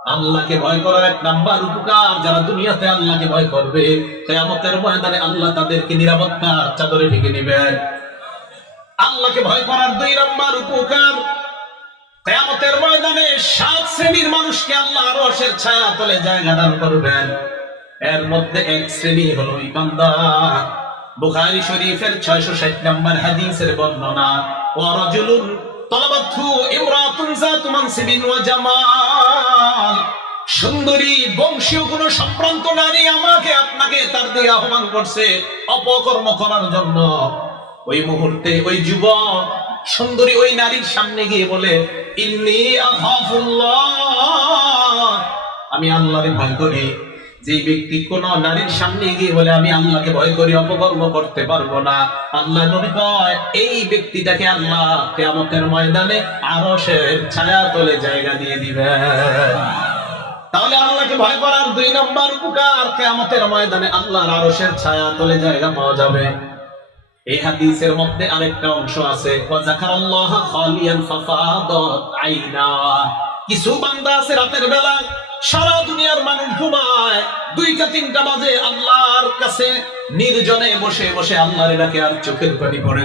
আল্লাহকে ভয় করার এক নাম্বার উপকার, যারা দুনিয়াতে আল্লাহকে ভয় করবে কিয়ামতের ময়দানে আল্লাহ তাদেরকে নিরাপত্তার চাদরে ঢেকে নেবেন। আল্লাহকে ভয় করার দুই নাম্বার উপকার, কিয়ামতের ময়দানে 7 শ্রেণীর মানুষকে আল্লাহ আরশের ছায়া তলে জায়গা দান করবেন। এর মধ্যে এক শ্রেণী হলো ঈমানদার। বুখারী শরীফের 660 নম্বর হাদিসের বর্ণনা, ওয়া রাজুলুন তালাবাতহু ইমরাতুন যাতু মানসিবিন ওয়া জামাল, সুন্দরী বংশীয় কোন সম্ভ্রান্ত নারী আমাকে আপনাকে তার দিকে আহ্বান করছে অপকর্ম করার জন্য। ওই মুহূর্তে ওই যুবক সুন্দরী ওই নারীর সামনে গিয়ে বলে, ইন্নী আখাফুল্লাহ, আমি আল্লাহকে ভয় করি। যে ব্যক্তি কোন নারীর সামনে গিয়ে বলে আমি আল্লাহকে ভয় করি, অপকর্ম করতে পারবো না, আল্লাহ নবী কয় এই ব্যক্তিটাকে আল্লাহ কিয়ামতের ময়দানে আরশের ছায়া তলে জায়গা দিয়ে দিবেন। তাহলে আল্লাহকে ভয় করার দুই নম্বর উপকার, কিয়ামতের ময়দানে আল্লাহর আরশের ছায়া তলে জায়গা পাওয়া যাবে। এই হাদিসের মধ্যে আরেকটা অংশ আছে, ওয়া যাকারাল্লাহ খালিয়ান ফাফাদাত আইনা। কিছু বান্দা আছে রাতের বেলা সারা দুনিয়ার মানুষ ঘুমায়, 2টা 3টা বাজে আল্লাহর কাছে নির্জনে বসে বসে আল্লাহর ডাকে আর চোখের পানি পড়ে।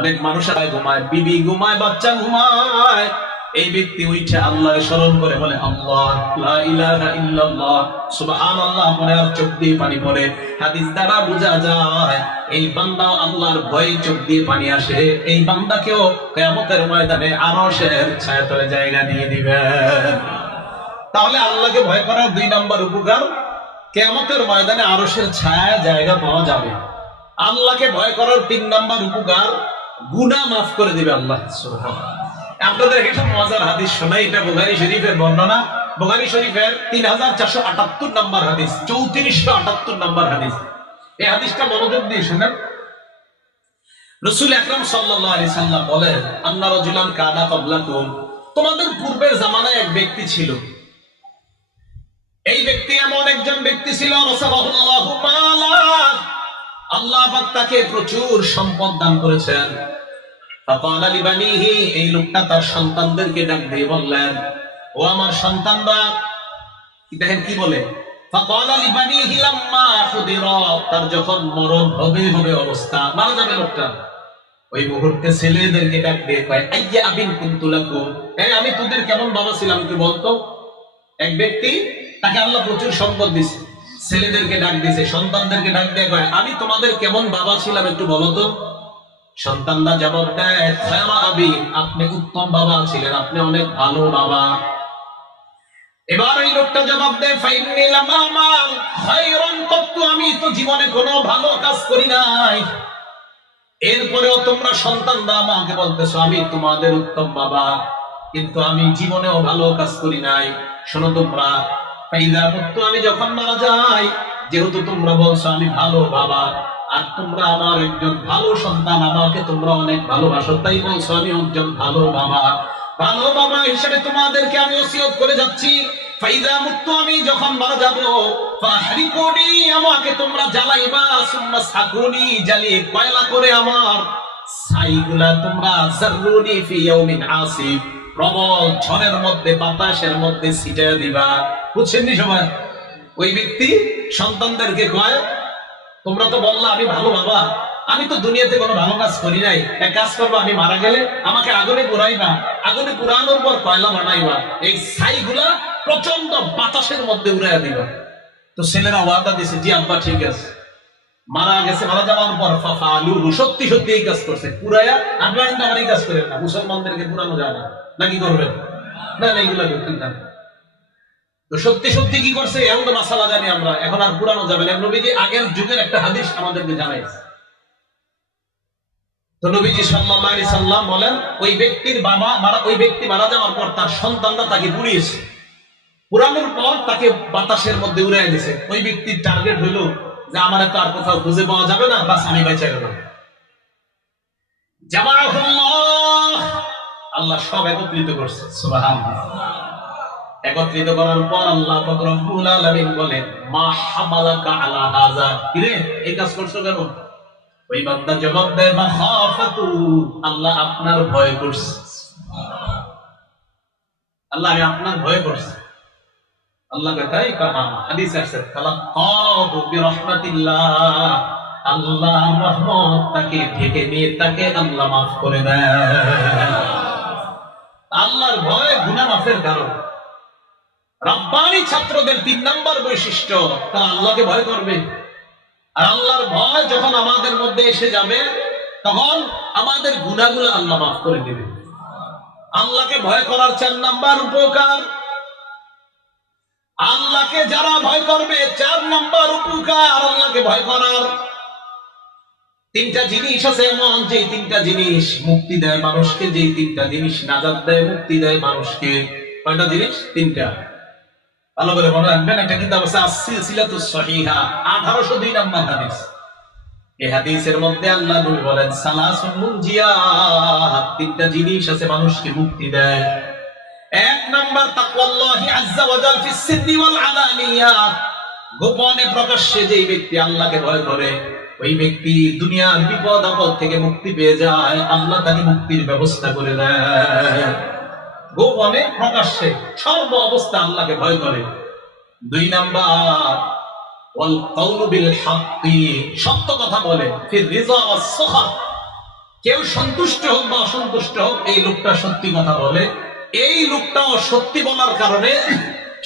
অনেক মানুষ ঘুমায়, বিবি ঘুমায়, বাচ্চা ঘুমায়, এই ব্যক্তি উঠে আল্লাহকে স্মরণ করে বলে আল্লাহ লা ইলাহা ইল্লাল্লাহ সুবহানাল্লাহ, মনে আর চোখ দিয়ে পানি পড়ে। হাদিস দ্বারা বোঝা যায় এই বান্দা আল্লাহর ভয়ে চোখ দিয়ে পানি আসে, এই বান্দাকেও কিয়ামতের ময়দানে আরশের ছায়াতলে জায়গা দিয়ে দিবেন। তাহলে আল্লাহকে ভয় করার 2 নম্বর উপকার, কিয়ামতের ময়দানে আরশের ছায়ায় জায়গা পাওয়া যাবে। আল্লাহকে ভয় করার 3 নম্বর উপকার, গুনাহ মাফ করে দিবে আল্লাহ সুবহানাহু। আপনাদের একটা মজার হাদিস শোনাই, এটা বুখারী শরীফের বর্ণনা, বুখারী শরীফের 3478 নম্বর হাদিস, 3478 নম্বর হাদিস। এই হাদিসটা মনোযোগ দিয়ে শুনেন। রাসূল আকরাম সাল্লাল্লাহু আলাইহি সাল্লাম বলেন, আন্না রাজুলান কানা ক্বাবলাকুম, তোমাদের পূর্বের জামানায় এক ব্যক্তি ছিল। এই ব্যক্তি এমন একজন ব্যক্তি ছিল, রাসাবাহুল্লাহু মালা, আল্লাহ পাক তাকে প্রচুর সম্পদ দান করেছেন। ফাকালা লিবানিহি, এই লোকটা তার সন্তানদেরকে ডাক দিয়ে বললেন, ও আমার সন্তানরা, দেখেন কি বলে, ফাকালা লিবানিহি লাম্মা খুদিরা, তার যখন মরণ হবে অবস্থা, মারা যাবে লোকটা, ওই মুহূর্তে ছেলেদেরকে ডাক দিয়ে কয়, আইয়া আবিন কুনতু লাকুম, এই আমি তোদের কেমন বাবা ছিলাম একটু বলতো। এক ব্যক্তি, তাকে আল্লাহ প্রচুর সম্পদ দিয়েছে, ছেলেদেরকে ডাক দিয়েছে, সন্তানদেরকে ডাক দিয়ে কয় আমি তোমাদের কেমন বাবা ছিলাম একটু বলো তো। সন্তানরা জবাব দেয়, খায়রা আবি, আপনি উত্তম বাবা ছিলেন, আপনি অনেক ভালো বাবা। এবার এই লোকটা জবাব দেয়, ফাইন্নী লাম আমাল খায়রান কত্তু, আমি তো জীবনে কোনো ভালো কাজ করি নাই। এরপরেও তোমরা সন্তানরা আমাকে বলতেছো আমি তোমাদের উত্তম বাবা, কিন্তু আমি জীবনেও ভালো কাজ করি নাই। শোনো তোমরা, ফাইদা মুত্তু, আমি যখন মারা যাই, যেহেতু তোমরা বলছো আমি ভালো বাবা, আর তোমরা আমার একজন ভালো সন্তান, আমাকে তোমরা অনেক ভালোবাসো, তাই বলছো আমি একজন ভালো বাবা। ভালো বাবা হিসেবে তোমাদেরকে আমি ওসিয়ত করে যাচ্ছি, ফাইদা মুত্তু, আমি যখন মারা যাব, ফাহরিকুনি, আমাকে তোমরা জ্বালাইবা, সুম্মা সাকুনি, জ্বালিয়ে কয়লা করে আমার ছাইগুলা তোমরা জাররুনি ফি ইয়াউমিন আসিফ, প্রবল ঝড়ের মধ্যে বাতাসের মধ্যে ছিটিয়ে দিবা। বুঝছেন সবাই? ওই ব্যক্তি সন্তানদেরকে কয়, তোমরা তো বললা আমি ভালো বাবা, আমি তো দুনিয়াতে কোনো ভালো কাজ করি নাই, এক কাজ করবো, আমি মারা গেলে আমাকে আগুনে পুরাইবা, আগুনে পুরানোর পর কয়লা বানাইবা, এই ছাইগুলা প্রচন্ড বাতাসের মধ্যে উড়াইয়া দিবা। তো ছেলেরা ওয়াদা দিছে, জি আব্বা ঠিক আছে। মারা গেছে, মারা যাওয়ার পর ফাফালুহু, সত্যি সত্যি এই কাজ করছে, পুরাইয়া। আপনারা কিন্তু আমার এই কাজ করেন না, মুসলমানদেরকে পুরানো যায় না, নাকি করবেন না? এইগুলা করতেন না। তো সত্যি সত্যি কি করছে এমন তো মাসালা জানি আমরা, এখন আর পুরানো যাবে না। নবীজি আগের যুগের একটা হাদিস আমাদেরকে জানাইছে। তো নবীজি সাল্লাল্লাহু আলাইহি সাল্লাম বলেন, ওই ব্যক্তির বাবা মারা, ওই ব্যক্তি মারা যাওয়ার পর তার সন্তানরা তাকে পুড়িয়েছে, পুরানোর পর তাকে বাতাসের মধ্যে উড়াই দিয়েছে। ওই ব্যক্তির টার্গেট হইল যে আমার তো আর কোথাও খুঁজে পাওয়া যাবে না, বাস আমি বেঁচে গেলাম। জামাআহুল্লাহ, আল্লাহ সব একত্রিত করছে, সুবহানাল্লাহ। একত্রিত করার পর আল্লাহ পাক রব্বুল আলামিন বলেন, মা হামালাকা আলা হাযা, কিরে এই কাজ করছো কেন? ওই বান্দা জবাব দেয়, মা খাফাতু, আল্লাহ আপনার ভয় করছে, আল্লাহ আমি আপনার ভয় করছি। আল্লাহকে তাই কাহা হাদিস আছে তালাক্কাহু বিরহমাতিল্লাহ, আল্লাহর রহমত তাকে ঢেকে দিয়ে তাকে আল্লাহ মাফ করে দেয়। আল্লাহর ভয় গুনাহ মাফের কারণ। রব্বানি ছাত্রদের 3 নাম্বার বৈশিষ্ট্য, তারা আল্লাহকে ভয় করবে। আর আল্লাহর ভয় যখন আমাদের মধ্যে এসে যাবে তখন আমাদের গুনাহগুলো আল্লাহ মাফ করে দিবে। আল্লাহকে ভয় করার 4 নাম্বার উপকার, আল্লাহকে যারা ভয় করবে 4 নাম্বার উপকার আল্লাহকে ভয় করার। 3টা জিনিস আছে এমন, যে 3টা জিনিস মুক্তি দেয় মানুষকে, যে 3টা জিনিস নাজাত দেয়, মুক্তি দেয় মানুষকে। কয়টা জিনিস? 3টা। ভালো করে মনে রাখবেন। একটা কিতাব আছে আস-সিলসিলাতুস সহিহা, 1802 নাম্বার হাদিস। এই হাদিসের মধ্যে আল্লাহ নবী বলেন সালাসুন মুনজিয়াত, 3টা জিনিস আছে মানুষকে মুক্তি দেয়। 1 নাম্বার তাকওয়াল্লাহি আযজা ওয়া জাল ফিস সিররি ওয়াল আলানিয়া, গোপনে প্রকাশ্যে যেই ব্যক্তি আল্লাহকে ভয় করে ওই ব্যক্তি দুনিয়ার বিপদ আপদ থেকে মুক্তি পেয়ে যায়, আল্লাহ তাকে মুক্তির ব্যবস্থা করে দেয়। গোপনে প্রকাশ্যে সর্ব অবস্থা আল্লাহকে ভয় করে। 2 নাম্বার ওয়াল কাউলু বিল হাক্কি, সত্য কথা বলে। ফির রিজা ওয়াস সুখাত, কেউ সন্তুষ্ট হোক বা অসন্তুষ্ট হোক এই লোকটা সত্যি কথা বলে। এই লোকটাও সত্যি বলার কারণে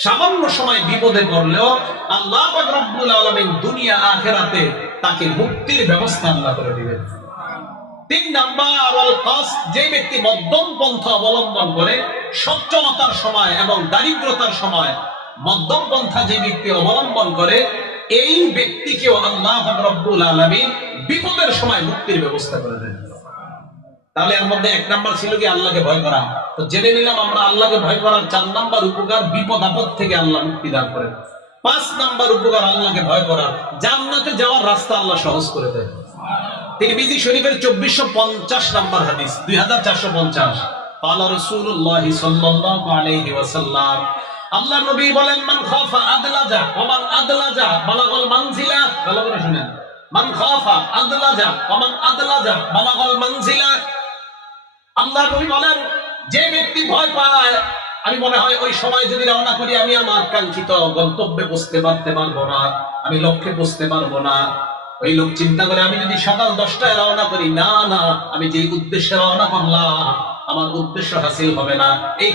সামান্য সময় বিপদে পড়লেও আল্লাহ পাক রব্বুল আলামিন দুনিয়া আখিরাতে তাকে মুক্তির ব্যবস্থা আল্লাহ করে দিবেন। 3 নাম্বার ওয়াল কাস, যে ব্যক্তি মধ্যম পন্থা অবলম্বন করে সচ্ছলতার সময় এবং দারিদ্রতার সময় মধ্যম পন্থা যে ব্যক্তি অবলম্বন করে এই ব্যক্তিকেও আল্লাহ পাক রব্বুল আলামিন বিপদের সময় মুক্তির ব্যবস্থা করে দেন। তাহলে এর মধ্যে 1 নাম্বার ছিল কি আল্লাহকে ভয় করা। তো জেনে নিলাম আমরা আল্লাহকে ভয় করার 4 নাম্বার উপকার, বিপদ আপদ থেকে আল্লাহ মুক্তি দান করেন। 5 নাম্বার উপকার আল্লাহকে ভয় করার, জান্নাতে যাওয়ার রাস্তা আল্লাহ সহজ করে দেয়। তিরমিজি শরীফের 2450 নাম্বার হাদিস, 2450, قال رسول الله صلى الله عليه وسلم, আল্লাহ নবী বলেন মান খাফা আদলাজা ওয়া মান আদলাজা বালাগাল মানজিলা। ভালো করে শুনেন, মান খাফা আদলাজা ওয়া মান আদলাজা বালাগাল মানজিলা। আল্লাহ নবী বলেন যে ব্যক্তি ভয় পায়, আমি মনে হয় ওই সময় যদি রওনা করি আমি আমার কাঙ্ক্ষিত গন্তব্যে পৌঁছতে পারবো না, আমি লক্ষ্যে পৌঁছতে পারবো না। ওই লোক চিন্তা করে আমি যদি সকাল 10টায় রওনা করি, না না, আমি যে উদ্দেশ্যে রওনা করলাম আমার উদ্দেশ্য হাসিল হবে না। এই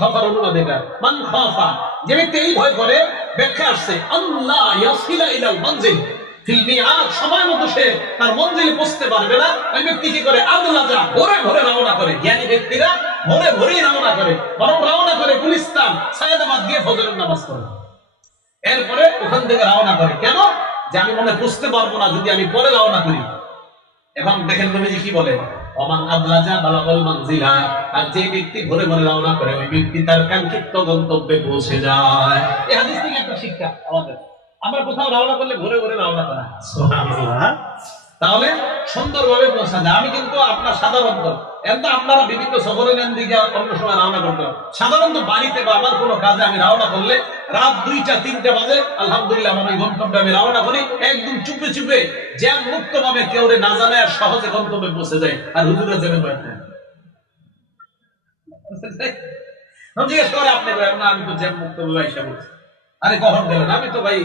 খবর অনুবাদ এটা, মান খাফা, যে ব্যক্তি এই ভয় করে, ব্যাখ্যা আসছে আল্লাহ ইয়াসিলা ইলাল মানজিল ফিল মিআদ, সময় মতো সে তার মঞ্জিলে পৌঁছতে পারবে না। ওই ব্যক্তি কি করে? আদলাজা, ভোরে ভোরে রওনা করে। জ্ঞানী ব্যক্তিরা ভোরে ভোরেই রওনা করে, বরং রওনা করে গুলিস্তান সায়েদাবাদ গিয়ে ফজরের নামাজ পড়ে, এরপরে ওখান থেকে রওনা করে। কেন? যে আমি মনে বুঝতে পারবো না যদি আমি পরে রওনা করি। এখন দেখেন নবীজি কি বলে, ওমান আদলাজা বালাগাল মানজিলা, আর যে ব্যক্তি ভোরে ভোরে রওনা করে ওই ব্যক্তি তার কাঙ্ক্ষিত গন্তব্যে পৌঁছে যায়। এই হাদিস থেকে একটা শিক্ষা আমাদের, আমরা কোথাও রওনা করলে ভোরে ভোরে রওনা করা, সুবহানাল্লাহ, তাহলে সুন্দরভাবে পৌঁছা যায়। আমি কিন্তু আপনার সাধারণত এত আপনারা বিভিন্ন সফরে নেন দিকে অন্য সময় রওনা করতে হয়, সাধারণত বাড়িতে বা আমার কোনো কাজে আমি রওনা করলে রাত 2টা-3টা বাজে আলহামদুলিল্লাহ আমার ওই গন্তব্যে আমি রওনা করি, একদম চুপে চুপে জ্যাম মুক্ত ভাবে, কেউ না জানে আর সহজে গন্তব্যে পৌঁছে যায়। আর হুজুরা জ্যামে বসে জিজ্ঞেস করে আপনি না, আমি তো জ্যাম মুক্ত ভাবে এসে বলছি। আরে কখন গেলেন? আমি তো ভাই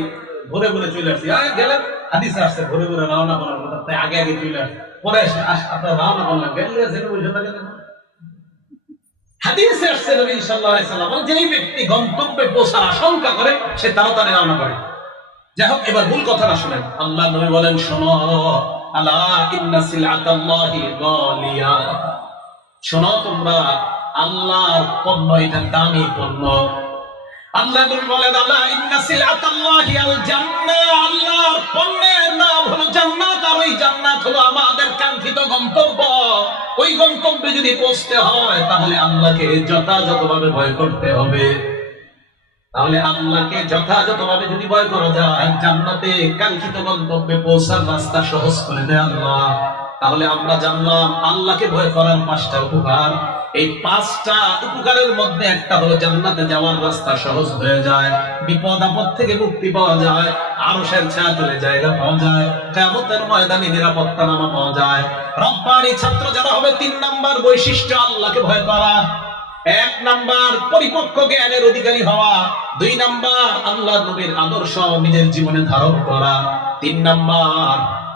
ভোরে ভোরে চলে আসছি। গেলেন, হাদিসে আসছে ভোরে ভোরে রওনা করার কথা, তাই আগে আগে চলে আসছে, পরে আপনার রওনা করলেন, জেনে বুঝে না গেলেন। হাদিসে আসছে নবী সাল্লাল্লাহু আলাইহি ওয়াসাল্লাম যেই ব্যক্তি গন্তব্যে পৌঁছার আশঙ্কা করে সে তাড়াতাড়ি রওনা করে। যাই হোক, এবার মূল কথাটা শুনেন। আল্লাহ নবী বলেন, শোনো, আলা ইন্না সিলআতাল্লাহি গালিয়া, শোনো তোমরা, আল্লাহর পণ্য এটা দামি পণ্য। আল্লাহ নবী বলেন, আলা ইন্না সিলআতাল্লাহি আল জান্নাহ, আল্লাহর পণ্যের নাম হলো জান্নাত, আর ওই জান্নাত হলো আমাদের কাঙ্ক্ষিত গন্তব্য। ওই গন্তব্যে যদি পৌঁছতে হয় তাহলে আল্লাহকে যথাযথভাবে ভয় করতে হবে। তাহলে আল্লাহকে যথাযথভাবে যদি ভয় করা যায়, জান্নাতে কাঙ্ক্ষিত গন্তব্যে পৌঁছার রাস্তা সহজ করে দেয় আল্লাহ। তাহলে আমরা জানলাম আল্লাহকে ভয় করার 5টা উপকার। এই 5টা উপকারের মধ্যে একটা হলো জান্নাতে যাওয়ার রাস্তা সহজ হয়ে যায়, বিপদ আপদ থেকে মুক্তি পাওয়া যায়, আরশের ছায়াতলে জায়গা পাওয়া যায়, কিয়ামতের ময়দানে নিরাপত্তা নামা পাওয়া যায়। রব্বানি ছাত্র যারা হবে, 3 নাম্বার বৈশিষ্ট্য আল্লাহকে ভয় করা। এক নাম্বার পরিপক্ক জ্ঞানের অধিকারী হওয়া, 2 নাম্বার আল্লাহর নবীর আদর্শ নিজের জীবনে ধারণ করা, 3 নাম্বার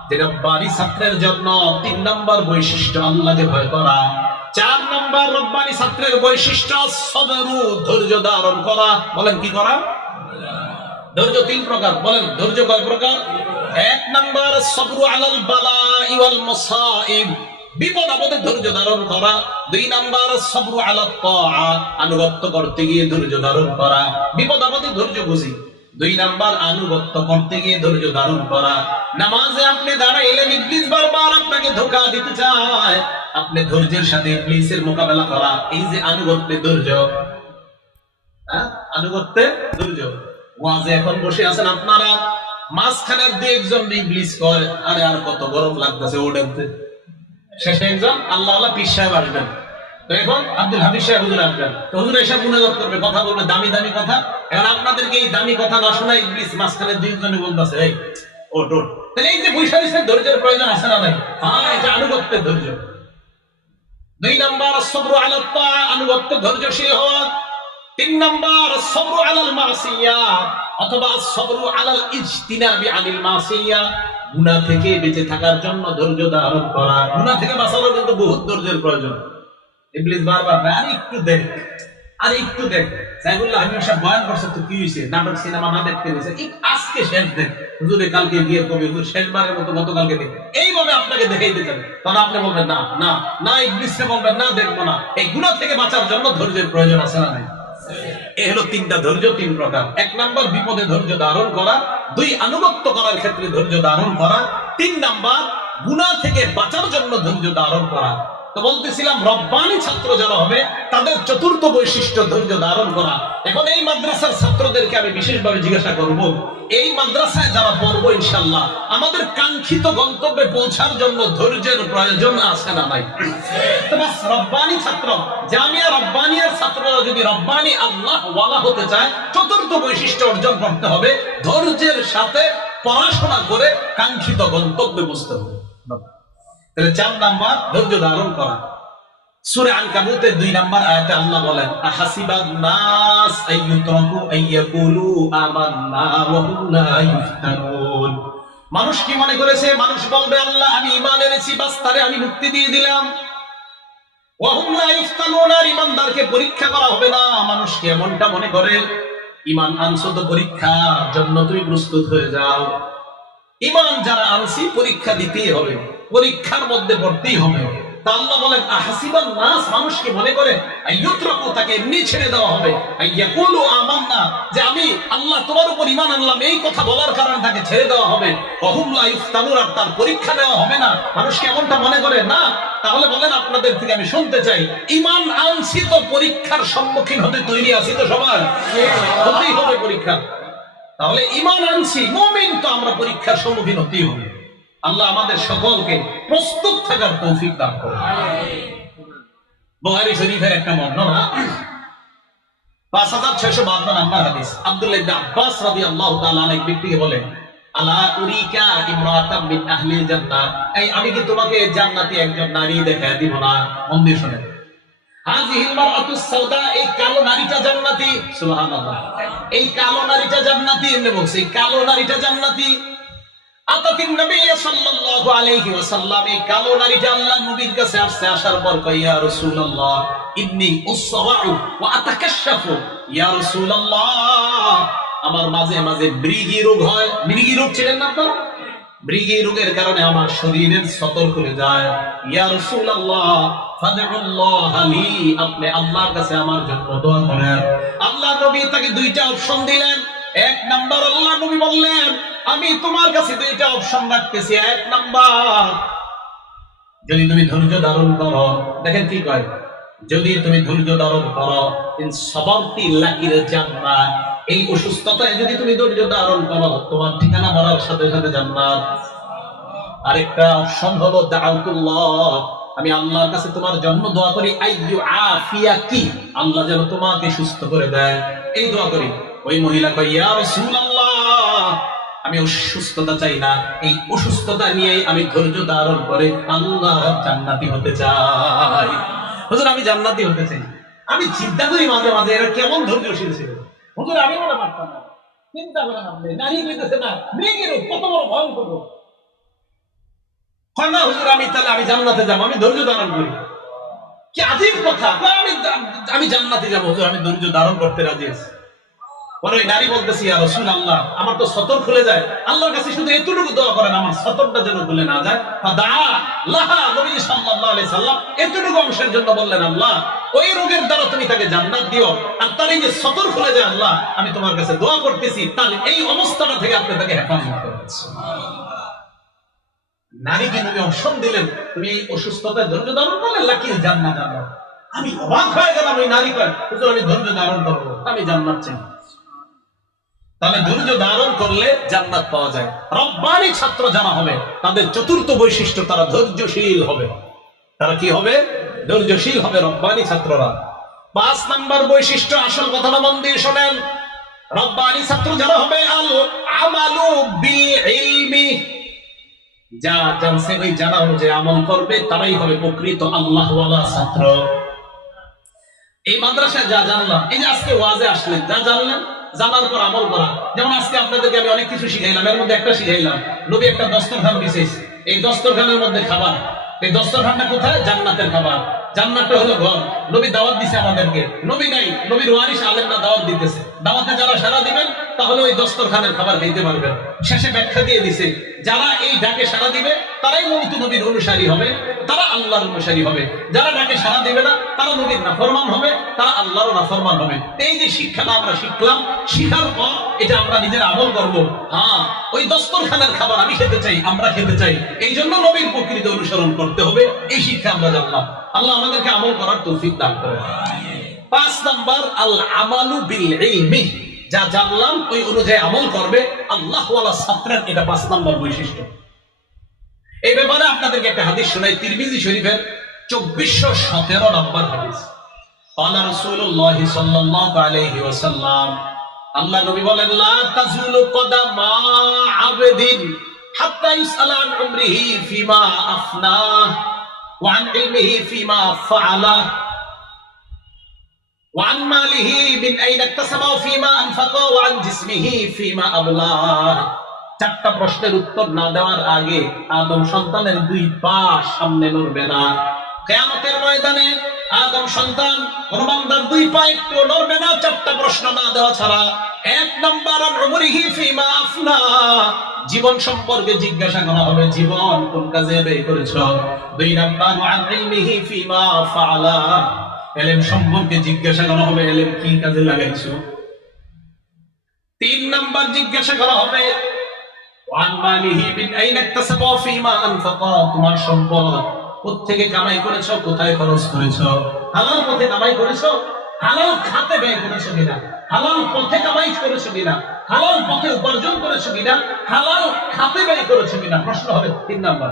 যে রব্বানি ছাত্রের জন্য 3 নাম্বার বৈশিষ্ট্য আল্লাহকে ভয় করা, 4 নাম্বার রব্বানি ছাত্রের বৈশিষ্ট্য সবরু ধৈর্য ধারণ করা। বলেন কি করা? ধৈর্য 3 প্রকার। বলেন ধৈর্য কয় প্রকার? 1 নাম্বার সবরু আলাল বালাই ওয়াল মুসাইব, বিপদ আপদে ধৈর্য ধারণ করা। 2 নাম্বার সবরু আলাত তাআ, আনুগত্য করতে গিয়ে ধৈর্য ধারণ করা, বিপদ আপদে ধৈর্য বুঝি। 2 নাম্বার আনুগত্য করতে গিয়ে ধৈর্য ধারণ করা। নামাজে আপনি দাঁড়াইলেন, ইবলিস বারবার আপনাকে ধোঁকা দিতে চায়, আপনি ধৈর্যের সাথে ইবলিসের মোকাবেলা করা। এই যে আনুগত্যে ধৈর্য, আনুগত্যে ধৈর্য। ওয়াজে এখন বসে আছেন আপনারা, মাঝখানের 2-1 জন ইবলিস কয় আরে আর কত গরম লাগতেছে ওডেনতে, শেষে একজন আল্লাহ আল্লাহ পীর সাহেব আসবেন। তো এখন আব্দুল হাফিজ সাহেব হুজুর আসবেন, তো হুজুর এসব মুনাজাত করবে, কথা বলবে দামি দামি কথা। এখন আপনাদেরকে এই দামি কথা না শোনায় ইবলিস মাঝখানে 2 জনে বলতেছে এই ওঠ ওঠ। তাহলে এই যে বৈশাখের ধৈর্যের প্রয়োজন আছে না নাই? হ্যাঁ, এটা আনুগত্যের ধৈর্য। 2 নাম্বার সবরু আলাত তাআ, আনুগত্য ধৈর্যশীল হওয়া। 3 নাম্বার সবরু আলাল মাসিয়া অথবা সবরু আলাল ইজতিনাবি আনিল মাসিয়া, গুনাহ থেকে বেঁচে থাকার জন্য ধৈর্য ধারণ করা। গুনাহ থেকে বাঁচানোর কিন্তু বহুত ধৈর্যের প্রয়োজন। ইবলিস বারবার আরে একটু দেখ, আরে একটু দেখ, সাইফুল্লাহ আমি সব বয়ান করছে তো কি হইছে, নাটক সিনেমা না দেখতে হইছে, আজকে শেষ দেখ, হুজুরে কালকে গিয়ে কবি হুজুর শেষবারের মতো গতকালকে দেখ, এইভাবে আপনাকে দেখাইতে যাবে। তখন আপনি বলবেন না না না, ইবলিসকে বলবেন না দেখবো না। এই গুনাহ থেকে বাঁচার জন্য ধৈর্যের প্রয়োজন আছে না নাই? এই হলো 3টা ধৈর্য, 3 প্রকার। 1 নাম্বার বিপদে ধৈর্য ধারণ করা, 2 আনুগত্য করার ক্ষেত্রে ধৈর্য ধারণ করা, 3 নাম্বার গুনাহ থেকে বাঁচার জন্য ধৈর্য ধারণ করা। তো বলতেছিলাম রব্বানি ছাত্র যারা হবে তাদের 4র্থ বৈশিষ্ট্য ধৈর্য ধারণ করা। এখন এই মাদ্রাসার ছাত্রদেরকে আমি বিশেষভাবে জিজ্ঞাসা করব, এই মাদ্রাসায় যারা পড়বো ইনশাআল্লাহ আমাদের কাঙ্ক্ষিত গন্তব্যে পৌঁছার জন্য ধৈর্যের প্রয়োজন আছে না নাই? তো বাস রব্বানি ছাত্র, জামিয়া রব্বানিয়ার ছাত্ররা যদি রব্বানি আল্লাহ ওয়ালা হতে চায় 4র্থ বৈশিষ্ট্য অর্জন করতে হবে, ধৈর্যের সাথে পড়াশোনা করে কাঙ্ক্ষিত গন্তব্যে পৌঁছতে হবে। তাহলে 4 নাম্বার ধৈর্য ধারণ করা। সূরা আনকাবুতের 2 নাম্বার আয়াতে আল্লাহ বলেন আহাসিবান নাস আইয়ুতরাকু আইয়াকুলু আমান্না ওয়া হুম লা ইফতানুন, মানুষ কি মনে করেছে, মানুষ বলবে আল্লাহ আমি ঈমান এনেছি, বাস তারে আমি মুক্তি দিয়ে দিলাম। ওয়া হুম লা ইফতানুন, আর ঈমানদারকে পরীক্ষা করা হবে না। মানুষ কি এমনটা মনে করে? ঈমান আনছো তো পরীক্ষার জন্য তুমি প্রস্তুত হয়ে যাও। ঈমান যারা আনছি পরীক্ষা দিতেই হবে, পরীক্ষার মধ্যে পড়তেই হবে। তা আল্লাহ বলেন আহাসিবান নাস, মানুষকে মনে করে আইয়ুতরাকু, তাকে এমনি ছেড়ে দেওয়া হবে, আইয়াকুলু আমান্না, যে আমি আল্লাহ তোমার উপর ঈমান আনলাম, এই কথা বলার কারণে তাকে ছেড়ে দেওয়া হবে। ওয়া হুম লা ইফতানুন, আর তার পরীক্ষা নেওয়া হবে না। মানুষকে এমনটা মনে করে না? তাহলে বলেন আপনাদের থেকে আমি শুনতে চাই, ঈমান আনছি তো পরীক্ষার সম্মুখীন হতে তৈরি আছি তো সবাই? হতেই হবে পরীক্ষা। তাহলে ঈমান আনছি, মুমিন তো আমরা পরীক্ষার সম্মুখীন হতেই হবে। আল্লাহ আমাদের সকলকে প্রস্তুত থাকার তৌফিক দান করুন। বুখারী শরীফের একটা বর্ণনা, 5652 নাম্বার হাদিস, আব্দুল্লাহ ইবনে আব্বাস রাদিয়াল্লাহু তাআলা আনহু এক ব্যক্তিকে বলেন আলা উরিকা ইমরাতাম মিন আহলিল জান্নাহ, এই আমি কি তোমাকে জান্নাতি একজন নারী দেখায় দিব না? মন দিয়ে শুনেন, হাযিহিল মারআতুস সাওদা, এই কালো নারীটা জান্নাতি। সুবহানাল্লাহ, এই কালো নারীটা জান্নাতি। এমনি বলছে এই কালো নারীটা জান্নাতি। আতাতিন নবী সাল্লাল্লাহু আলাইহি ওয়াসাল্লাম, এই কালো নারীটা আল্লাহর নবীর কাছে আসছে। আসার পর কয় ইয়া রাসূলুল্লাহ ইন্নী উসরাউ ওয়া আতাকাশশাফু, ইয়া রাসূলুল্লাহ আমার মাঝে মাঝে মৃগী রোগ হয়। মৃগী রোগ ছিলেন না তো? মৃগী রোগের কারণে আমার শরীরের সতর করে যায়। ইয়া রাসূলুল্লাহ ফাদউল্লাহ লি, আপনি আল্লাহর কাছে আমার জন্য দোয়া করেন। আল্লাহ নবী তাকে 2টা অপশন দিলেন। 1 নাম্বার আল্লাহ নবী বললেন আমি তোমার কাছে 2টা অপশন রাখতেছি। 1 নাম্বার, যদি তুমি ধৈর্য ধারণ করো, দেখেন কি কয়, যদি তুমি ধৈর্য ধারণ করো, ইন সাবারতি লাকির জান্নাত, এই অসুস্থতায় যদি তুমি ধৈর্য ধারণ করো তোমার ঠিকানা মরার সাথে সাথে জান্নাত। আরেকটা অপশন হলো দাউতুল্লাহ, আমি আল্লাহর কাছে তোমার জন্য দোয়া করি আইয়ু আফিয়াকি, আল্লাহ যেন তোমাকে সুস্থ করে দেয়, এই দোয়া করি। ওই মহিলা কয় ইয়া রাসূলুল্লাহ আমি অসুস্থতা চাই না, এই অসুস্থতা নিয়ে আমি ধৈর্য ধারণ করে আল্লাহর জান্নাতি হতে চাই। হুজুর আমি জান্নাতি হতে চাই। আমি চিন্তা করি মাঝে মাঝে এরা কেমন ধৈর্যশীল ছিল। হুজুর আমি মনে পারতাম না। চিন্তা করেন আপনি, নারী বলতেছে না মেয়ের কত বড় ভয়ঙ্কর রূপ। হয় না হুজুর আমি তাহলে আমি জান্নাতে যাবো, আমি ধৈর্য ধারণ করি। কি আজীব কথা, আমি জান্নাতে যাবো হুজুর, আমি ধৈর্য ধারণ করতে রাজি আছি। পরে ওই নারী বলতেছি ইয়া রাসূলুল্লাহ আমার তো সতর খুলে যায়, আল্লাহর কাছে শুধু এতটুকু দোয়া করেন আমার সতরটা যেন খুলে না যায়। ফাদা লাহা, নবী সাল্লাল্লাহু আলাইহি সাল্লাম এতটুকু অংশের জন্য বললেন আল্লাহ ওই রোগের দ্বারা তুমি তাকে জান্নাত দিও, আর তার এই যে সতর খুলে যায় আল্লাহ আমি তোমার কাছে দোয়া করতেছি তার এই অবস্থাটা থেকে আপনি তাকে হেফাজত করেন। নারীকে নবী অপশন দিলেন তুমি এই অসুস্থতায় ধৈর্য ধারণ করলে নাকি জান্নাত যাবো। আমি অবাক হয়ে গেলাম, ওই নারী কয় হুজুর আমি ধৈর্য ধারণ করবো, আমি জান্নাত চাই। তাহলে ধৈর্য ধারণ করলে জান্নাত পাওয়া যায়। রব্বানী ছাত্র যারা হবে তাদের চতুর্থ বৈশিষ্ট্য তারা ধৈর্যশীল হবে। তারা কি হবে? ধৈর্যশীল হবে রব্বানী ছাত্ররা। 5 নাম্বার বৈশিষ্ট্য, আসল কথাটা মন দিয়ে শোনেন। রব্বানী ছাত্র যারা হবে আল আমালু বিল ইলমি, যা জানছে ওই জানা অনুযায়ী আমল করবে তারাই হবে প্রকৃত আল্লাহওয়ালা ছাত্র। এই মাদ্রাসায় যা জানলাম, এই যে আজকে ওয়াজে আসলেন যা জানলেন, জানার পর আমল করা। যেমন আজকে আপনাদেরকে আমি অনেক কিছু শিখাইলাম, এর মধ্যে একটা শিখাইলাম নবী একটা দস্তরখান বিশেষ, এই দস্তরখানের মধ্যে খাবার, এই দস্তরখানটা কোথায়? জান্নাতের খাবার। জান্নাতটা হলো ঘর। নবী দাওয়াত দিছে আমাদেরকে, নবী নাই, নবীর ওয়ারিস আলেমরা দাওয়াত দিতেছে। দাওয়াতে যারা সাড়া দিবেন তাহলে ওই দস্তরখানের খাবার খেতে পারবেন। শেষে ব্যাখ্যা দিয়ে দিছে যারা এই ডাকে সাড়া দিবে তারাই মূলত নবীর অনুসারী হবে, তারা আল্লাহর অনুসারী হবে। যারা ডাকে সাড়া দিবে না তারা নবীর নাফরমান হবে, তারা আল্লাহর নাফরমান হবে। এই যে শিক্ষাটা আমরা শিখলাম, শিখার পর এটা আমরা নিজের আমল করব। হ্যাঁ, ওই দস্তরখানের খাবার আমি খেতে চাই, আমরা খেতে চাই, এই জন্য নবীর প্রকৃতি অনুসরণ করতে হবে। এই শিক্ষা আমরা জানলাম। আল্লাহ আমাদেরকে আমল করার তৌফিক দান করেন। 5 নাম্বার আল আমালু বিল ইলমি, যা জানলাম ওই অনুযায়ী আমল করবে আল্লাহওয়ালা ছাত্রের, এটা 5 নাম্বার বৈশিষ্ট্য। এই ব্যাপারে আপনাদেরকে একটা হাদিস শোনাই, তিরমিজি শরীফের 2417 নম্বর হাদিস। ক্বালা রাসূলুল্লাহ সাল্লাল্লাহু আলাইহি ওয়াসাল্লাম, আল্লাহ নবী বলেন লা তাজুলু কদামা আবদিন হাত্তা ইসআলা আন উমরিহি ফিমা আফনা ওয়া আন ইলমিহি ফিমা ফাআলা ওয়া আন মালিহি মিন আইনা ইকতাসাবা ফিমা আনফাকা ওয়া আন জিসমিহি ফিমা আবলা। 4টা প্রশ্নের উত্তর না দেওয়ার আগে আদম সন্তানের 2 পা সামনে নড়বে না। কিয়ামতের ময়দানে আদম সন্তান কোন বান্দার 2 পা একটু নড়বে না 4টা প্রশ্ন না দেওয়া ছাড়া। 1 নাম্বার আন উমরিহি ফিমা আফনা, জীবন সম্পর্কে জিজ্ঞাসা করা হবে, জীবন কোন কাজে ব্যয় করেছো। 2 নাম্বার আন ইলমিহি ফিমা ফাআলা, ইলম সম্পর্কে জিজ্ঞাসা করা হবে, ইলম কি কাজে লাগাইছো। 3 নাম্বার জিজ্ঞাসা করা হবে ওয়ান মালিহি মিন আইনা ইকতাসাবা ফিমা আনফাকা, তোমার সম্পদ কোত্থেকে কামাই করেছো, কোথায় খরচ করেছো। হালাল পথে কামাই করেছো, হালাল খাতে ব্যয় করেছো কিনা, হালাল পথে কামাই করেছো কিনা, হালাল পথে উপার্জন করেছো কিনা, হালাল খাতে ব্যয় করেছো কিনা, প্রশ্ন হবে 3 নাম্বার।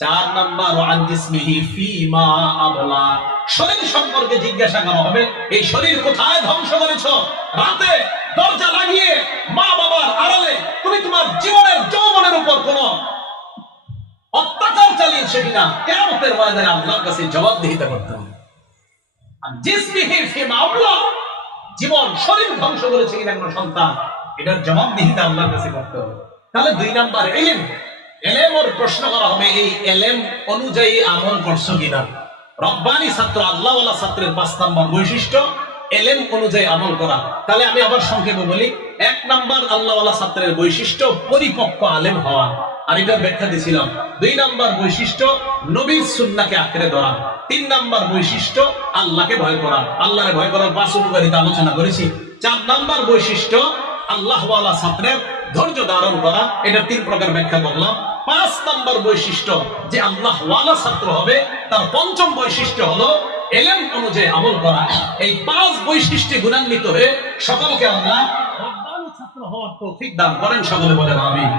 4 নাম্বার ওয়ান জিসমিহি ফিমা আবলা, শরীর সম্পর্কে জিজ্ঞাসা করা হবে, এই শরীর কোথায় ধ্বংস করেছো। রাতে দরজা লাগিয়ে মা বাবার আড়ালে তুমি তোমার জীবনের যৌবনের উপর কোন অত্যাচার চালিয়েছো কিনা, কিয়ামতের ময়দানে আল্লাহর কাছে জবাবদিহিতা করতে হবে। আর জিসমিহি ফিমা আবলা, জীবন শরীর ধ্বংস করেছে কিনা কোন সন্তান, এটার জবাবদিহিতা আল্লাহর কাছে করতে হবে। তাহলে 2 নাম্বার ইলম, এলেমর প্রশ্ন করা হবে, এই এলেম অনুযায়ী আমল করছো কিনা। রব্বানী ছাত্র আল্লাহওয়ালা ছাত্রের 5 নাম্বার বৈশিষ্ট্য এলেম অনুযায়ী আমল করা। তাহলে আমি আবার সংক্ষেপে বলি, 1 নাম্বার আল্লাহওয়ালা ছাত্রের বৈশিষ্ট্য পরিপক্ক আলেম হওয়া, আর এটার ব্যাখ্যা দিয়েছিলাম। 2 নাম্বার বৈশিষ্ট্য নবীর সুন্নাহকে আঁকড়ে ধরা। 3 নাম্বার বৈশিষ্ট্য আল্লাহকে ভয় করা, আল্লাহরে ভয় করার 5 উপকারিতা আলোচনা করেছি। 4 নাম্বার বৈশিষ্ট্য আল্লাহওয়ালা ছাত্রের ধৈর্য ধারণ করা, এটা 3 প্রকার ব্যাখ্যা করলাম। 5 নাম্বার বৈশিষ্ট্য যে আল্লাহওয়ালা ছাত্র হবে তার 5ম বৈশিষ্ট্য হলো ইলম অনুযায়ী আমল করা। এই 5 বৈশিষ্ট্যে গুণান্বিত হয়ে সকলকে আল্লাহ রব্বানী ছাত্র হওয়ার তৌফিক দান করেন, সকলে বলেন আমিন।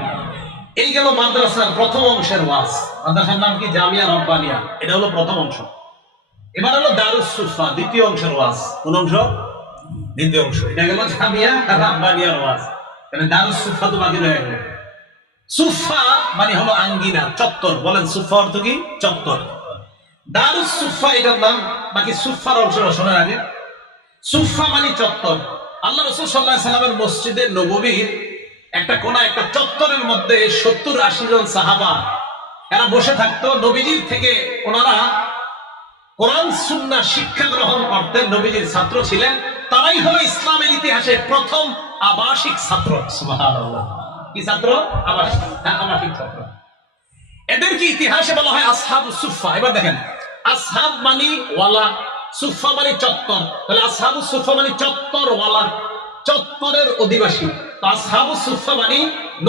এই গেল মাদ্রাসার প্রথম অংশের ওয়াজ। মাদ্রাসার নাম কি? জামিয়া রব্বানিয়া, এটা হলো প্রথম অংশ। এবার হলো দারুস সুফা, দ্বিতীয় অংশের ওয়াজ। কোন অংশ? দ্বিতীয় অংশ। এটা গেল জামিয়া রব্বানিয়ার ওয়াজ। মানে দারুস সুফা তো বাকি রয়ে গেল। সুফা মানে হলো আঙ্গিনা, চত্বর। বলেন সুফা অর্থ কি? চত্বর। দারুস সুফা এটার নাম বাকি সুফার অংশটা শোনার আগে, সুফা মানে চত্বর। আল্লাহ রাসূল সাল্লাল্লাহু আলাইহি সাল্লামের মসজিদে নববীর একটা কোণা, একটা চত্বরের মধ্যে 70-80 জন সাহাবা এরা বসে থাকতো। নবীজির থেকে ওনারা কোরআন সুন্নাহ শিক্ষা গ্রহণ করতেন, নবীজির ছাত্র ছিলেন। তারাই হলো ইসলামের ইতিহাসে প্রথম আবাসিক ছাত্র। সুবহানাল্লাহ। কি ছাত্র? আবাসিক ছাত্র। এদেরকে ইতিহাসে বলা হয় আসহাবুস সুফা। এবার দেখেন, আসহাব মানে ওয়ালা, সুফা মানে চত্বর। তাহলে আসহাবুস সুফা মানে চত্বরওয়ালা, চত্বরের অধিবাসী। তো আসহাবুস সুফা মানে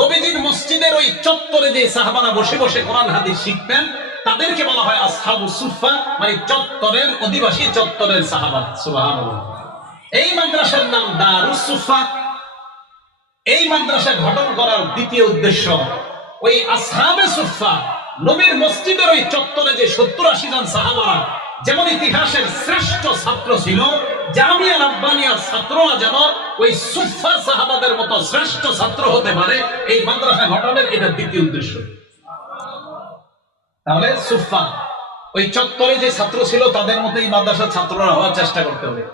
নবীজির মসজিদের ওই চত্বরে যে সাহাবারা বসে বসে কোরআন হাদিস শিখতেন, তাদেরকে বলা হয় আসহাবুস সুফা, মানে চত্বরের অধিবাসী, চত্বরের সাহাবা। সুবহানাল্লাহ। এই মাদ্রাসার নাম দারুস সুফা। এই মাদ্রাসা গঠন করার দ্বিতীয় উদ্দেশ্য, ওই আসহাবে সুফা নবীর মসজিদের ওই চত্বরে যে 70-80 জন সাহাবারা যেমন ইতিহাসের শ্রেষ্ঠ ছাত্র ছিল, জামিয়া রাব্বানিয়ার ছাত্ররা যেন ওই সুফার সাহাবাদের মতো শ্রেষ্ঠ ছাত্র হতে পারে, এই মাদ্রাসা গঠনের এটা দ্বিতীয় উদ্দেশ্য। তাহলে সুফা ওই চত্বরে যে ছাত্র ছিল তাদের মতো এই মাদ্রাসার ছাত্ররা হওয়ার চেষ্টা করতে হবে।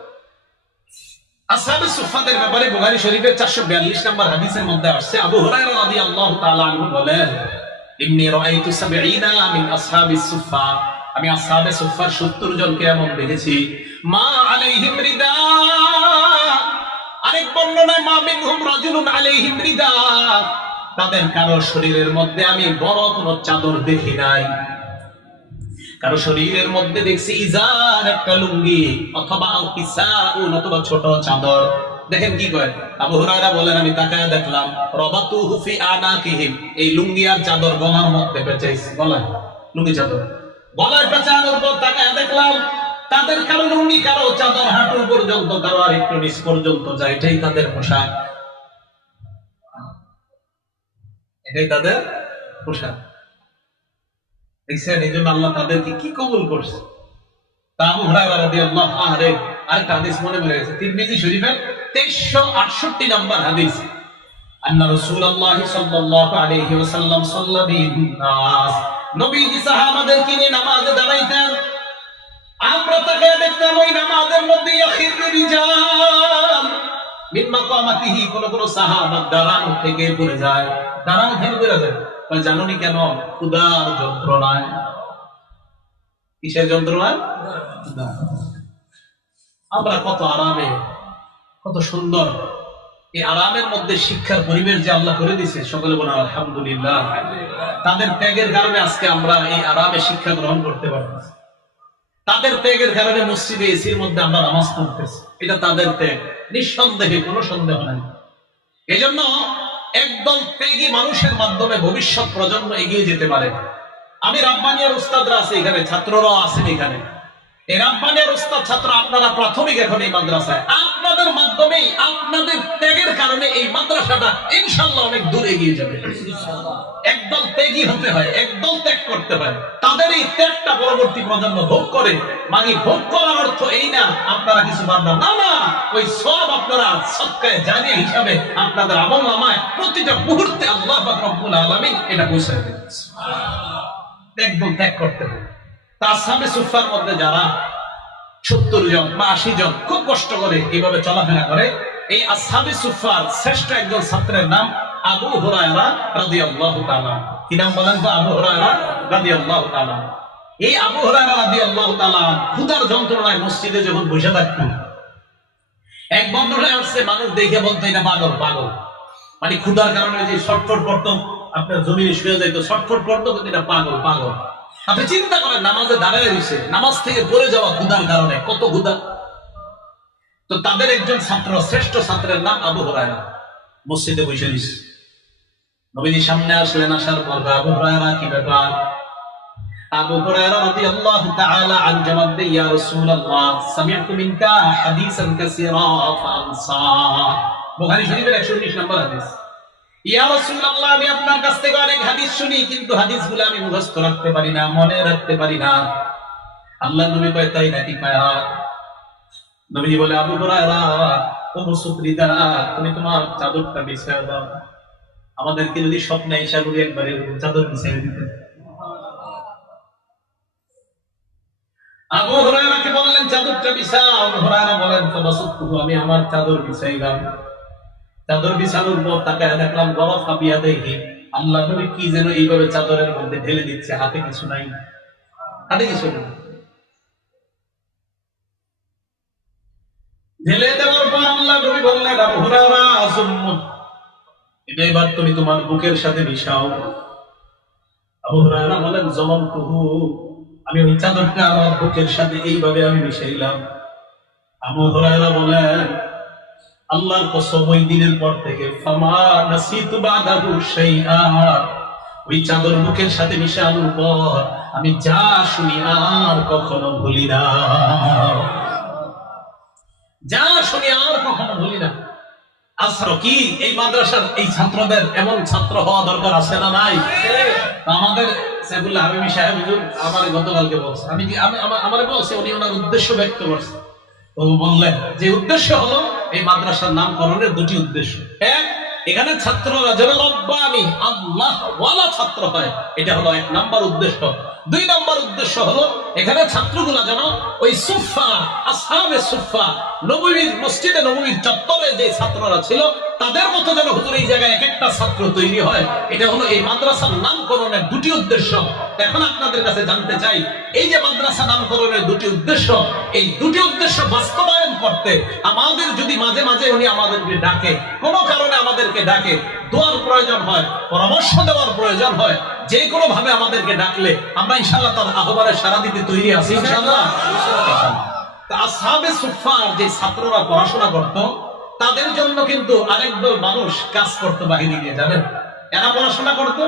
আসহাবে সুফাদের ব্যাপারে বুখারী শরীফের 442 নম্বর হাদিসের মধ্যে আসছে, আবু হুরায়রা রাদিয়াল্লাহু তাআলা আনহু বলেন, ইন্নী রাআইতু 70 মিন আসহাবিস সুফা, আমি আসহাবে সুফার 70 জনকে এমন দেখেছি, মা আলাইহিম রিদা, আরেক বর্ণনায় মা মিনহুম রাজুলুন আলাইহিম রিদা, তাদের কারো শরীরের মধ্যে আমি বড় কোনো চাদর দেখি নাই। কারো শরীরের মধ্যে দেখছি ইজার, একটা লুঙ্গি, অথবা কিসাউন, অথবা ছোট চাদর। দেখেন কি কয় আবু হুরায়রা বলেন, আমি তাকায় দেখলাম, রাবাতুহু ফি আনাকিহিম, এই লুঙ্গি আর চাদর গলার মধ্যে পেঁচাইছে, গলায় লুঙ্গি চাদর গলায় পেঁচানোর পর তাকায় দেখলাম তাদের কারো লুঙ্গি, কারো চাদর হাঁটু পর্যন্ত, কারো আর একটু নিচ পর্যন্ত যায়, এটাই তাদের পোশাক, এটাই তাদের পোশাক। দেখছেন, এই জন্য আল্লাহ তাদেরকে কি কবুল করছে। তা আবু হুরায়রা রাদিয়াল্লাহু আনহু আরেকটা হাদিস মনে পড়ে গেছে, তিরমিজি শরীফের 2368 নম্বর হাদিস, আন্না রাসূলুল্লাহ সাল্লাল্লাহু আলাইহি ওয়াসাল্লাম সাল্লা বিন নাস, নবীজি সাহাবাদেরকে নিয়ে নামাজে দাঁড়াইতেন। আমরা তাকে দেখতাম ওই নামাজের মধ্যে ইয়াখিরু রিজাল মিন মাকামাতিহি, কোন কোন সাহাবা দাঁড়ানো থেকে পড়ে যায়, দাঁড়ানো থেকে পড়ে যায়। জানুনি কেন? ক্ষুধার যন্ত্রণায়। কিসের যন্ত্রণায়? আমরা কত আরামে, কত সুন্দর এই আরামের মধ্যে শিক্ষার পরিবেশ যে আল্লাহ করে দিয়েছে, সকলে বলেন আলহামদুলিল্লাহ। তাদের ত্যাগের কারণে আজকে আমরা এই আরামে শিক্ষা গ্রহণ করতে পারতেছি। তাদের ত্যাগের কারণে মসজিদে এসির মধ্যে আমরা নামাজ পড়তেছি, এটা তাদের ত্যাগ, নিঃসন্দেহে, কোনো সন্দেহ নাই। এজন্য একদল ত্যাগী মানুষের মাধ্যমে ভবিষ্যৎ প্রজন্ম এগিয়ে যেতে পারে। আমি রাব্বানিয়ার উস্তাদরা আছে এখানে, ছাত্ররাও আছেন এখানে। এই রাব্বানিয়ার উস্তাদ ছাত্র আপনারা প্রাথমিক এখন এই মাদ্রাসায়, আপনাদের মাধ্যমেই, আপনাদের ত্যাগের কারণে এই মাদ্রাসাটা ইনশাআল্লাহ অনেক দূর এগিয়ে যাবে। একদল ত্যাগী হতে হয়, একদল ত্যাগ করতে হয়, তাদের এই ত্যাগটা পরবর্তী প্রজন্ম ভোগ করে। মানে ভোগ করার অর্থ এই না আপনারা কিছু পারবেন না, না, ওই সব আপনারা সদকায়ে জারিয়া হিসাবে আপনাদের আমলনামায় প্রতিটা মুহূর্তে আল্লাহ পাক রব্বুল আলামিন এটা পৌঁছে দেন। একদল ত্যাগ করতে হয়। আসহাবে সুফার মধ্যে যারা 70 জন বা 80 জন খুব কষ্ট করে এইভাবে চলাফেরা করে, এই আসহাবে সুফার শ্রেষ্ঠ একজন ছাত্রের নাম আবু হুরায়রা রাদিয়াল্লাহু তাআলা। কি নাম বলেন তো? আবু হুরায়রা রাদিয়াল্লাহু তাআলা। এই আবু হুরায়রা রাদিয়াল্লাহু তাআলা ক্ষুধার যন্ত্রণায় মসজিদে যখন বসে থাকতেন, এক বন্ধুরা আসছে, মানুষ দেখে বলতো এটা পাগল, পাগল। মানে ক্ষুধার কারণে যে ছটফট করতো, আপনার জমিনে শুয়ে যাইতো, ছটফট করতো, কিন্তু এটা পাগল, পাগল। আপনি চিন্তা করেন, নামাজে দাঁড়ায় রয়েছে, নামাজ থেকে পড়ে যাওয়া ক্ষুধার কারণে, কত ক্ষুধা। তো তাদের একজন ছাত্র, শ্রেষ্ঠ ছাত্রের নাম আবু হুরায়রা, মসজিদে বসে দিছে। নবীজি সামনে আসলেন, আসার পর আবু হুরায়রা কি ব্যাপার? আবু হুরায়রা রাদিয়াল্লাহু তাআলা আন জবাব দেয়, ইয়া রাসূলুল্লাহ সামি'তু মিনকা হাদিসান কাসীরা ফানসা। বুখারী শরীফের 119 নম্বর হাদিস। ইয়া রাসূলুল্লাহ, আমি আপনার কাছ থেকে অনেক হাদিস শুনি, কিন্তু হাদিসগুলো আমি মুখস্থ রাখতে পারি না, মনে রাখতে পারি না। আল্লাহর নবী কয়, তাই নাকি? নবী বলে, আবু হুরায়রা তুমি তোমার চাদরটা বিছায় দাও। আমাদেরকে যদি স্বপ্নে ঈশা করি একবারে চাদর বিছায় দিতে। আবু হুরায়রাকে বললেন চাদরটা বিছাও। আবু হুরায়রা বলেন ফাবাসাতহু, আমি আমার চাদর বিছাইলাম। চাদর বিছানোর পর তাকায় দেখলাম গরাফা বিয়াদিহি, আল্লাহ নবী কি যেন এইভাবে চাদরের মধ্যে ঢেলে দিচ্ছে, হাতে কিছু নাই, হাতে কিছু নেই। ঢেলে দেওয়ার পর আল্লাহ নবী বললেন আবু হুরায়রা আযুম্মু, এটা এবার তুমি তোমার বুকের সাথে মিশাও। আবু হুরায়রা বলেন জমানতুহু, আমি ওই চাদরটা আমার বুকের সাথে এইভাবে আমি মিশাইলাম। আবু হুরায়রা বলেন আল্লাহর কসম, ওই দিনের পর থেকে ফামা নাসিতু বাদাহু শাইআ, ওই চাদর বুকের সাথে মিশানোর পর আমি যা শুনি আর কখনো ভুলি না, যা শুনি আর কখনো ভুলি না। আসলে কি এই মাদ্রাসার এই ছাত্রদের এমন ছাত্র হওয়া দরকার আছে না নাই? আমাদের সাইফুল্লাহ হাবিবি সাহেব হুজুর আমারে গতকালকে বলছে, আমারে বলছে, উনি ওনার উদ্দেশ্য ব্যক্ত করছে। তো বললেন যে উদ্দেশ্য হলো এই মাদ্রাসার নামকরণের দুটি উদ্দেশ্য। এক, এখানে ছাত্ররা যেন রব্বানি আল্লাহ ওয়ালা ছাত্র হয়, এটা হলো এক নাম্বার উদ্দেশ্য। দুই নাম্বার উদ্দেশ্য হলো এখানে ছাত্রগুলা যেন ওই সুফা আসহাবে সুফা নববীর মসজিদে নববীর চত্বরে যে ছাত্ররা ছিল তাদের মতো যেন হুজুর এই জায়গায় এক একটা ছাত্র তৈরি হয়। এটা হলো এই মাদ্রাসার নামকরণের দুটি উদ্দেশ্য। এখন আপনাদের কাছে জানতে চাই, এই যে মাদ্রাসা নামকরণের দুটি উদ্দেশ্য, এই দুটি উদ্দেশ্য বাস্তবায়ন করতে আমাদের যদি মাঝে মাঝে উনি আমাদেরকে ডাকে, কোনো কারণে আমাদেরকে ডাকে, দোয়ার প্রয়োজন হয়, পরামর্শ দেওয়ার প্রয়োজন হয়, যে কোনো ভাবে আমাদেরকে ডাকলে আমরা ইনশাআল্লাহ তার আহ্বানে সাড়া দিতে তৈরি আছি ইনশাআল্লাহ। আসহাবে সুফফার যে ছাত্ররা পড়াশোনা করত তাদের জন্য কিন্তু আরেক দল মানুষ কাজ করতো বাহিরে গিয়ে, জানেন? এরা পড়াশোনা করত,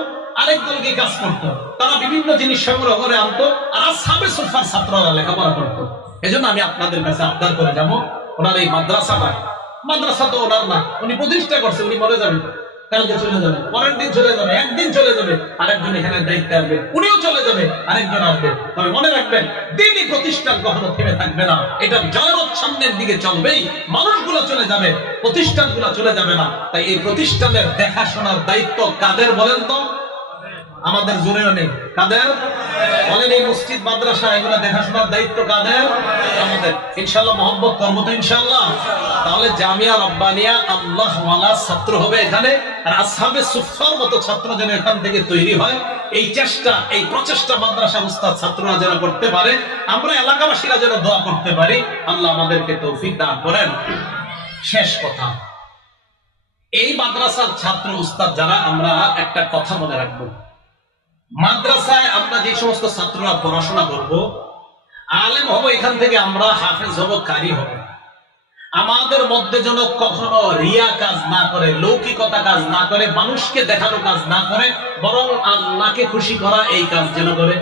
আরেক দল গিয়ে কাজ করত, তারা বিভিন্ন জিনিস সংগ্রহ করে আনতো, আর আসহাবে সুফফার ছাত্ররা লেখাপড়া করতো। এজন্য আমি আপনাদের কাছে আবদার করে যাবো, ওনার এই মাদ্রাসা তো ওনার না, উনি প্রতিষ্ঠা করছে, উনি মরে যাবেন, কালকে চলে যাবে, পরের দিন চলে যাবে, একদিন চলে যাবে, আরেকজন এখানে দায়িত্বে আসবে, উনিও চলে যাবে, আরেকজন আসবে। তবে মনে রাখবেন, দিনই প্রতিষ্ঠান কখনো থেমে থাকবে না, এটা জয়রত সামনের দিকে চলবেই। মানুষগুলো চলে যাবে, প্রতিষ্ঠানগুলো চলে যাবে না। তাই এই প্রতিষ্ঠানের দেখাশোনার দায়িত্ব কাদের বলেন তো? আমাদের জোরেও নেই, কাদের বলেন? এই মসজিদ মাদ্রাসা এগুলো দেখাশোনার দায়িত্ব কাদের? আমাদের। ইনশাআল্লাহ মহব্বত করবো তো ইনশাআল্লাহ। তাহলে জামিয়া রব্বানিয়া আল্লাহ ওয়ালা ছাত্র হবে এখানে, আর আসহাবে সুফফার মতো ছাত্র যেন এখান থেকে তৈরি হয়, এই চেষ্টা, এই প্রচেষ্টা মাদ্রাসা উস্তাদ ছাত্ররা যেন করতে পারে, আমরা এলাকাবাসীরা যেন দোয়া করতে পারি, আল্লাহ আমাদেরকে তৌফিক দান করেন। শেষ কথা, এই মাদ্রাসার ছাত্র উস্তাদ যারা, আমরা একটা কথা মনে রাখবো, মাদ্রাসায় আমরা যে সমস্ত ছাত্ররা পড়াশোনা করব, আলেম হব, এখান থেকে আমরা হাফেজ হব, কারি হব, আমাদের মধ্যে যেন কখনো রিয়া কাজ না করে, লৌকিকতা কাজ না করে, মানুষকে দেখানো কাজ না করে, বরং আল্লাহকে খুশি করা এই কাজ যেন করে।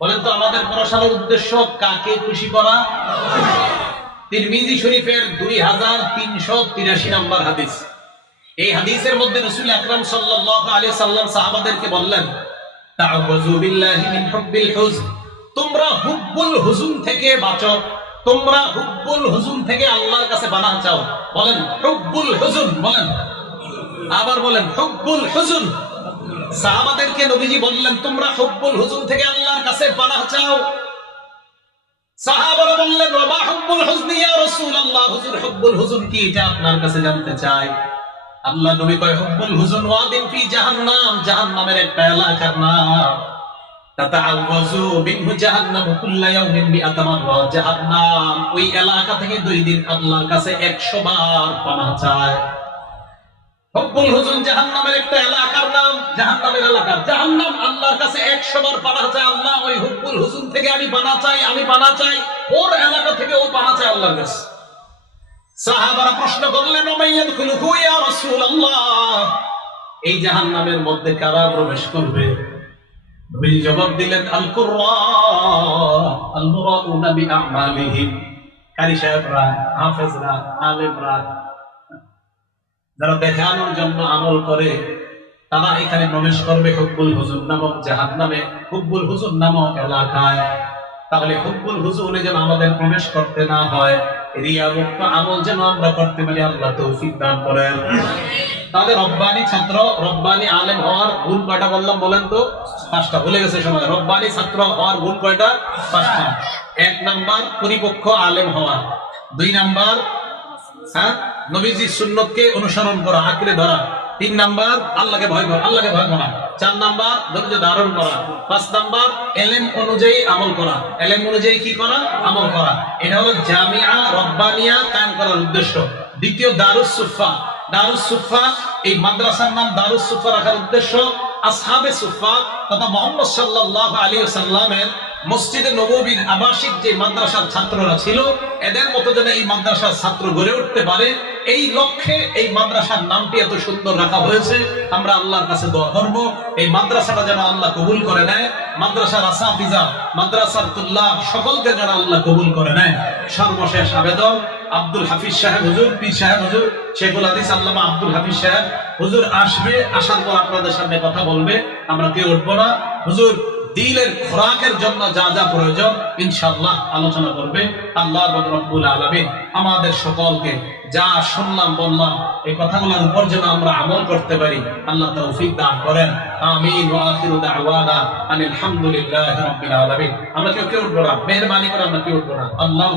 বলেন তো আমাদের পড়াশোনার উদ্দেশ্য কাকে খুশি করা? তিরমিজি শরীফের 2383 নম্বর হাদিস। এই হাদিসের মধ্যে রাসূল আকরাম সাল্লাল্লাহু আলাইহি সাল্লাম সাহাবাদেরকে বললেন, তাআওয়াযু বিল্লাহি মিন হুব্বিল হুজন, তোমরা হুব্বুল হুজুন থেকে বাঁচো, তোমরা হুব্বুল হুজুন থেকে আল্লাহর কাছে পানাহ চাও। বলেন হুব্বুল হুজুন, বলেন আবার বলেন হুব্বুল হুজুন। সাহাবাদেরকে নবীজি বললেন তোমরা হুব্বুল হুজুন থেকে আল্লাহর কাছে পানাহ চাও। সাহাবারা বললেন ওয়া মা হুব্বুল হুজনি ইয়া রাসূলুল্লাহ, হুজুর হুব্বুল হুজুন কি, এটা আপনার কাছে জানতে চাই। আল্লাহ নবী কয় হুব্বুল হুজুন ওয়াদিন ফি জাহান্নাম, জাহান্নামের একটা এলাকার নাম। তাতাআওয়াযু মিনহু জাহান্নাম কুল্লা ইয়াউমিন মিআতা মাররা, জাহান্নাম ওই এলাকা থেকে 2 দিন আল্লাহর কাছে 100 বার পানাহ চায়। হুব্বুল হুজুন জাহান্নামের একটা এলাকার নাম, জাহান্নামের এলাকা, জাহান্নাম আল্লাহর কাছে 100 বার পানাহ চায়। আল্লাহ ওই হুব্বুল হুজুন থেকে আমি পানাহ চাই, আমি পানাহ চাই, ওর এলাকা থেকে ও পানাহ চায় আল্লাহর কাছে। সাহাবারা প্রশ্ন করলেন ওমাইয়াদখুলুহু ইয়া রাসূলুল্লাহ, এই জাহান্নামের মধ্যে কারা প্রবেশ করবে? নবী জবাব দিলেন আল কুররা আল মুরাউনা বিআমালিহিম, কারি সাহেবরা, হাফেজরা, আলেমরা, যারা দেখানোর জন্য আমল করে, তারা এখানে প্রবেশ করবে হুব্বুল হুজুর নামক জাহান্নামে, হুব্বুল হুজুর নামক এলাকায়। তাহলে হুব্বুল হুজুরে যেন আমাদের প্রবেশ করতে না হয়, রিয়া মুক্ত আমল যেন আমরা করতে পারি, আল্লাহ তৌফিক দান করেন। তাহলে রব্বানি ছাত্র, রব্বানি আলেম হওয়ার গুণ কয়টা বললাম বলেন তো? 5টা। ভুলে গেছে সময়। রব্বানি ছাত্র হওয়ার গুণ কয়টা? 5টা। এক নাম্বার পরিপক্ক আলেম হওয়া, 2 নাম্বার নবীজির সুন্নতকে অনুসরণ করা, আঁকড়ে ধরা, 3 নাম্বার আল্লাহকে ভয় করা, 4 নাম্বার ধৈর্য ধারণ করা, 5 নাম্বার ইলম অনুযায়ী আমল করা। ইলম অনুযায়ী কি করা? আমল করা। এটা হলো জামিয়া রব্বানিয়া কায়েম করার উদ্দেশ্য। দ্বিতীয় দারুস সুফা। দারুস সুফা, এই মাদ্রাসার নাম দারুস সুফা রাখার উদ্দেশ্য আসহাবে সুফা তথা মুহাম্মদ সাল্লাল্লাহু আলাইহি ওয়াসাল্লামের মসজিদে নববীর আবাসিক যে মাদ্রাসার ছাত্ররা ছিল, এদের মতো যেন এই মাদ্রাসার ছাত্র গড়ে উঠতে পারে, এই লক্ষ্যে এই মাদ্রাসার নামটি এত সুন্দর রাখা হয়েছে। আমরা আল্লাহর কাছে দোয়া করব এই মাদ্রাসাটা যেন আল্লাহ কবুল করে নেয়, মাদ্রাসার আসাতিজা, মাদ্রাসার তুল্লাব সকলকে যেন আল্লাহ কবুল করে নেয়। সর্বশেষ আবেদন, আব্দুল হাফিজ সাহেব হুজুর, পীর সাহেব হুজুর, শেখুল হাদিস আল্লামা আব্দুল হাফিজ সাহেব হুজুর আসবে, আসার পর আপনাদের সামনে কথা বলবে, আমরা কেউ উঠবো না। হুজুর দিলের খোরাকের জন্য যা যা প্রয়োজন ইনশাআল্লাহ আলোচনা করবে। আল্লাহ রাব্বুল আলামিন আমাদের সকলকে যা শুনলাম বললাম এই কথাগুলোর উপর যেন আমরা আমল করতে পারি, আল্লাহ তৌফিক দান করেন। আমিন ওয়া আখিরু দাওয়ানা আনিল হামদুলিল্লাহি রাব্বিল আলামিন। আমরা কেউ উঠবো না, মেহেরবানি করে আমরা কেউ উঠবো না। আল্লাহ